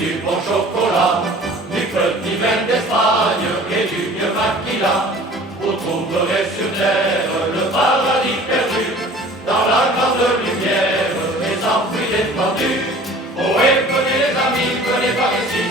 du bon chocolat, du petit vin d'Espagne et du vieux maquila. Vous trouverez sur terre le paradis perdu, dans la grande lumière des enfants défendus. Oh, et venez les amis, venez par ici.